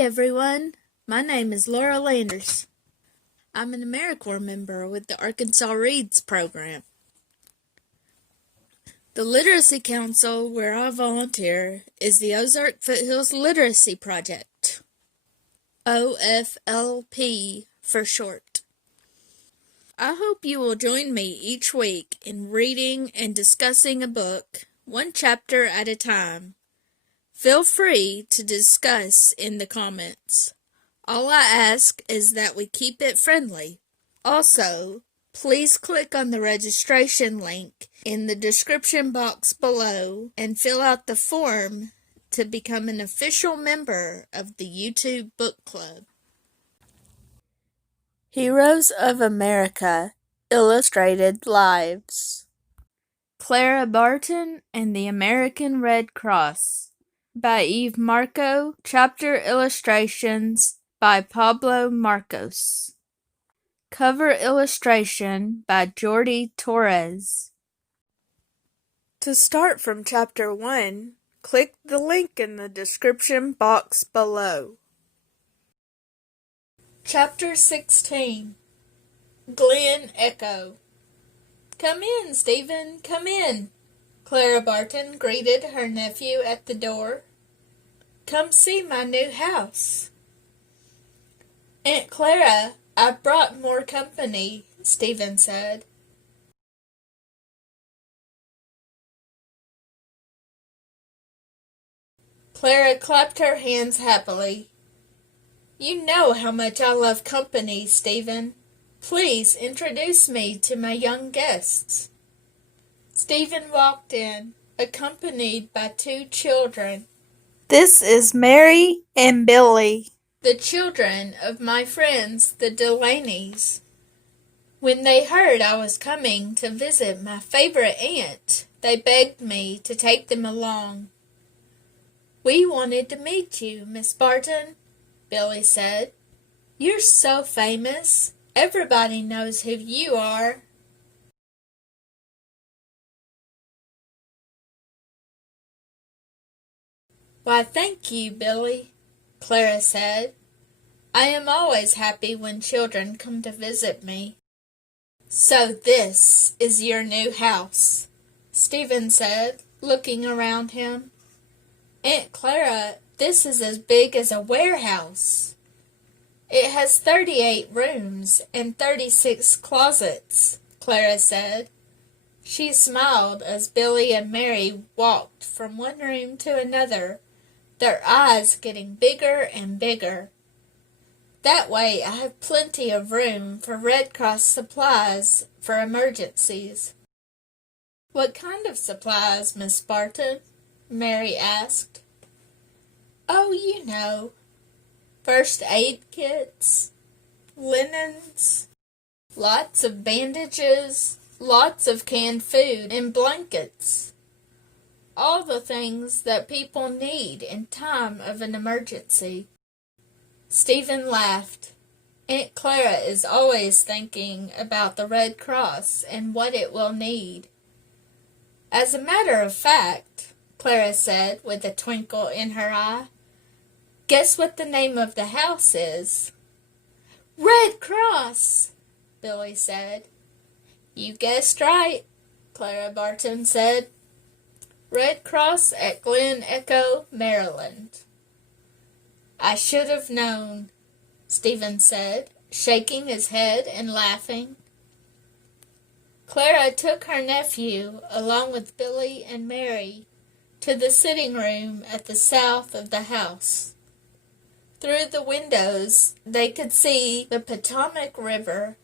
everyone, my name is Laura Landers. I'm an AmeriCorps member with the Arkansas Reads program. The Literacy Council where I volunteer is the Ozark Foothills Literacy Project, OFLP for short. I hope you will join me each week in reading and discussing a book, one chapter at a time. Feel free to discuss in the comments. All I ask is that we keep it friendly. Also, please click on the registration link in the description box below and fill out the form to become an official member of the YouTube Book Club. Heroes of America Illustrated Lives. Clara Barton and the American Red Cross by Eve Marco. Chapter illustrations by Pablo Marcos. Cover illustration by Jordi Torres. To start from Chapter 1, click the link in the description box below. Chapter 16. Glen Echo. "Come in, Stephen, come in," Clara Barton greeted her nephew at the door. "Come see my new house." "Aunt Clara, I've brought more company," Stephen said. Clara clapped her hands happily. "You know how much I love company, Stephen. Please introduce me to my young guests." Stephen walked in, accompanied by two children. "This is Mary and Billy, the children of my friends, the Delaneys. When they heard I was coming to visit my favorite aunt, they begged me to take them along." "We wanted to meet you, Miss Barton," Billy said. "You're so famous. Everybody knows who you are." "Why, thank you, Billy," Clara said. "I am always happy when children come to visit me." "So this is your new house," Stephen said, looking around him. "Aunt Clara, this is as big as a warehouse." "It has 38 rooms and 36 closets," Clara said. She smiled as Billy and Mary walked from one room to another, their eyes getting bigger and bigger. "That way I have plenty of room for Red Cross supplies for emergencies." "What kind of supplies, Miss Barton?" Mary asked. "Oh, you know. First aid kits, linens, lots of bandages, lots of canned food and blankets. All the things that people need in time of an emergency." Stephen laughed. "Aunt Clara is always thinking about the Red Cross and what it will need." "As a matter of fact," Clara said with a twinkle in her eye, "guess what the name of the house is?" "Red Cross," Billy said. "You guessed right," Clara Barton said. "Red Cross at Glen Echo, Maryland." "I should have known," Stephen said, shaking his head and laughing. Clara took her nephew, along with Billy and Mary, to the sitting room at the south of the house. Through the windows, they could see the Potomac River.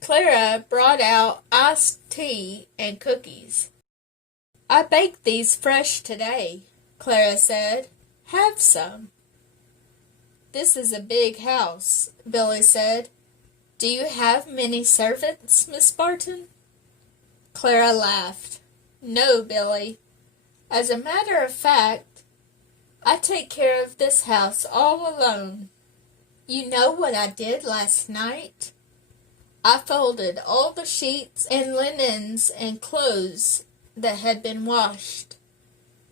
Clara brought out iced tea and cookies. "I baked these fresh today," Clara said. "Have some." "This is a big house," Billy said. "Do you have many servants, Miss Barton?" Clara laughed. "No, Billy. As a matter of fact, I take care of this house all alone. You know what I did last night? I folded all the sheets and linens and clothes that had been washed.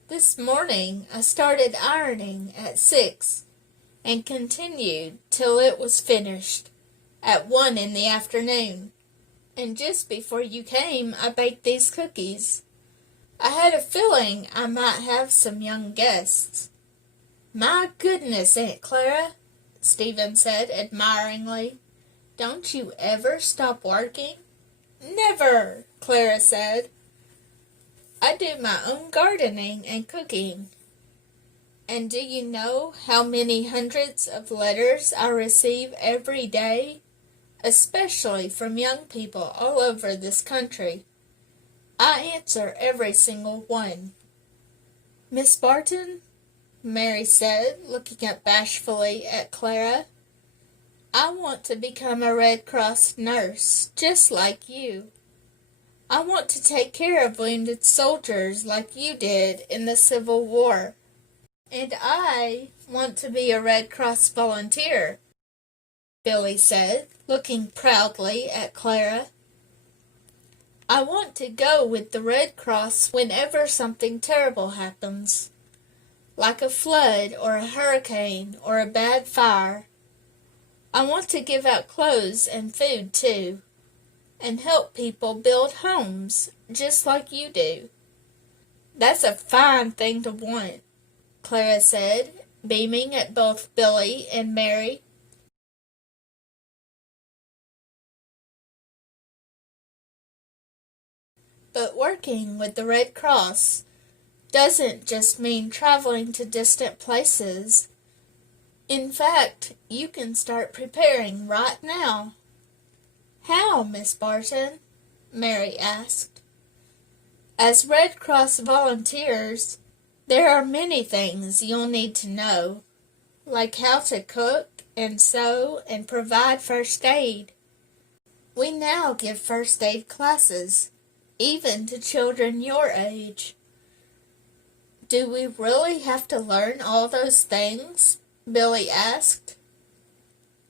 This morning I started ironing at 6, and continued till it was finished at 1 in the afternoon. And just before you came, I baked these cookies. I had a feeling I might have some young guests. My goodness, Aunt Clara, Stephen said admiringly. Don't you ever stop working? Never, Clara said. I do my own gardening and cooking. And do you know how many hundreds of letters I receive every day, especially from young people all over this country? I answer every single one. Miss Barton, Mary said, looking up bashfully at Clara, I want to become a Red Cross nurse, just like you. I want to take care of wounded soldiers like you did in the Civil War. And I want to be a Red Cross volunteer, Billy said, looking proudly at Clara. I want to go with the Red Cross whenever something terrible happens, like a flood or a hurricane or a bad fire. I want to give out clothes and food, too, and help people build homes, just like you do. That's a fine thing to want, Clara said, beaming at both Billy and Mary. But working with the Red Cross doesn't just mean traveling to distant places. In fact, you can start preparing right now. How, Miss Barton? Mary asked. As Red Cross volunteers, there are many things you'll need to know, like how to cook and sew and provide first aid. We now give first aid classes, even to children your age. Do we really have to learn all those things? Billy asked.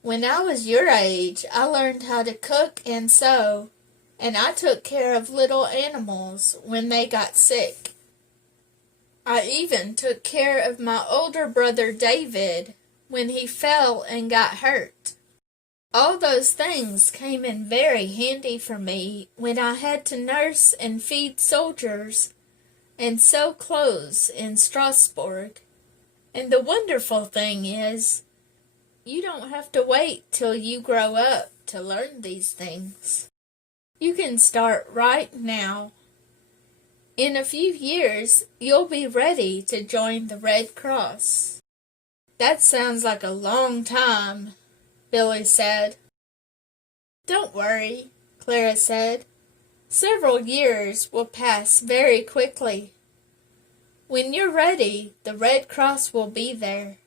When I was your age, I learned how to cook and sew, and I took care of little animals when they got sick. I even took care of my older brother David when he fell and got hurt. All those things came in very handy for me when I had to nurse and feed soldiers and sew clothes in Strasbourg. And the wonderful thing is, you don't have to wait till you grow up to learn these things. You can start right now. In a few years, you'll be ready to join the Red Cross. That sounds like a long time, Billy said. Don't worry, Clara said. Several years will pass very quickly. When you're ready, the Red Cross will be there.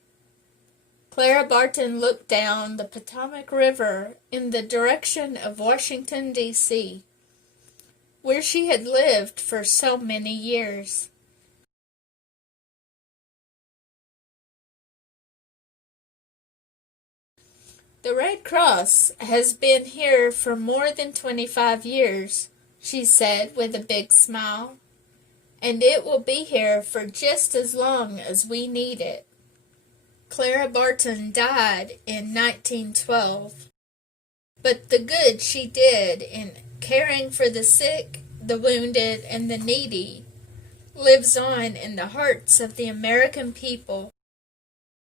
Clara Barton looked down the Potomac River in the direction of Washington, D.C., where she had lived for so many years. The Red Cross has been here for more than 25 years, she said with a big smile, and it will be here for just as long as we need it. Clara Barton died in 1912, but the good she did in caring for the sick, the wounded, and the needy lives on in the hearts of the American people.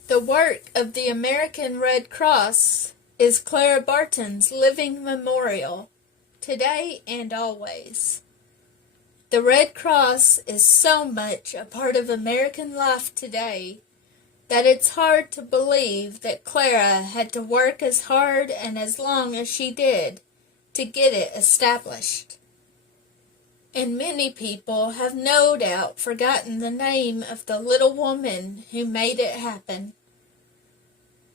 The work of the American Red Cross is Clara Barton's living memorial, today and always. The Red Cross is so much a part of American life today that it's hard to believe that Clara had to work as hard and as long as she did to get it established. And many people have no doubt forgotten the name of the little woman who made it happen.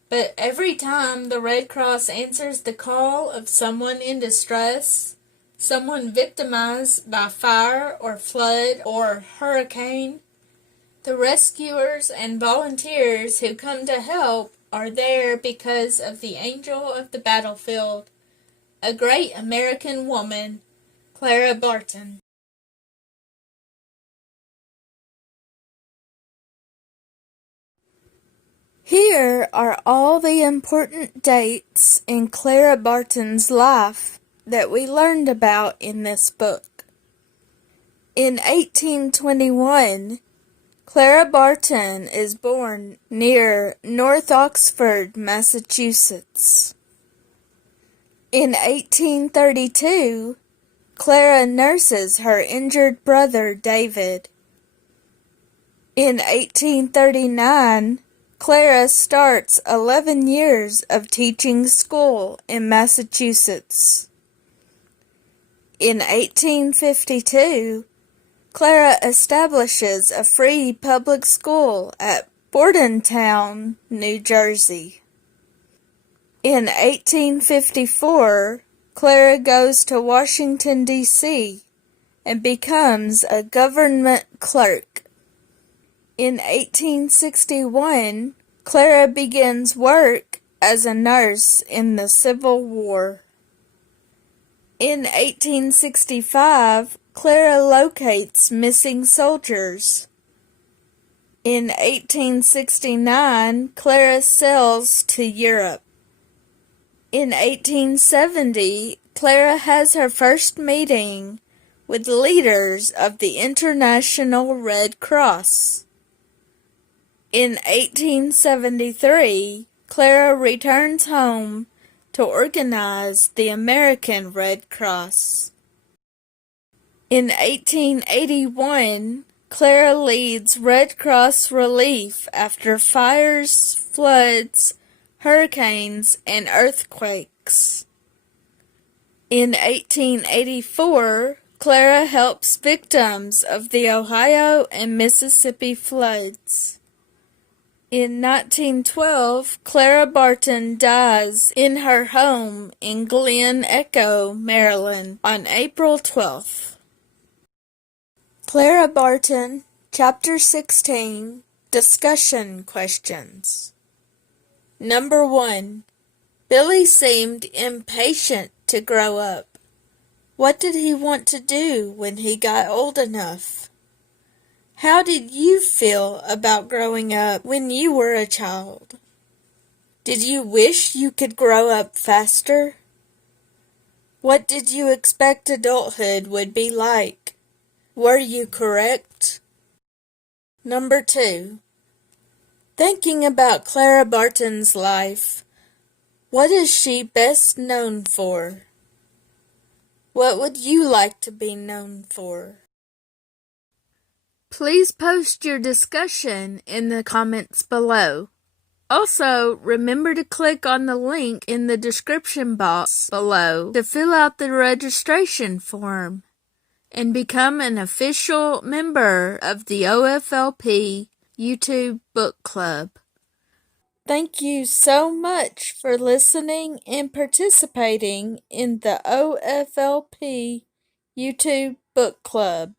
But every time the Red Cross answers the call of someone in distress, someone victimized by fire or flood or hurricane, the rescuers and volunteers who come to help are there because of the angel of the battlefield, a great American woman, Clara Barton. Here are all the important dates in Clara Barton's life that we learned about in this book. In 1821, Clara Barton is born near North Oxford, Massachusetts. In 1832, Clara nurses her injured brother David. In 1839, Clara starts 11 years of teaching school in Massachusetts. In 1852, Clara establishes a free public school at Bordentown, New Jersey. In 1854, Clara goes to Washington, D.C. and becomes a government clerk. In 1861, Clara begins work as a nurse in the Civil War. In 1865, Clara locates missing soldiers. In 1869, Clara sails to Europe. In 1870, Clara has her first meeting with leaders of the International Red Cross. In 1873, Clara returns home to organize the American Red Cross. In 1881, Clara leads Red Cross relief after fires, floods, hurricanes, and earthquakes. In 1884, Clara helps victims of the Ohio and Mississippi floods. In 1912, Clara Barton dies in her home in Glen Echo, Maryland, on April 12th. Clara Barton, Chapter 16, Discussion Questions. Number 1. Billy seemed impatient to grow up. What did he want to do when he got old enough? How did you feel about growing up when you were a child? Did you wish you could grow up faster? What did you expect adulthood would be like? Were you correct? Number 2. Thinking about Clara Barton's life, what is she best known for? What would you like to be known for? Please post your discussion in the comments below. Also, remember to click on the link in the description box below to fill out the registration form and become an official member of the OFLP YouTube Book Club. Thank you so much for listening and participating in the OFLP YouTube Book Club.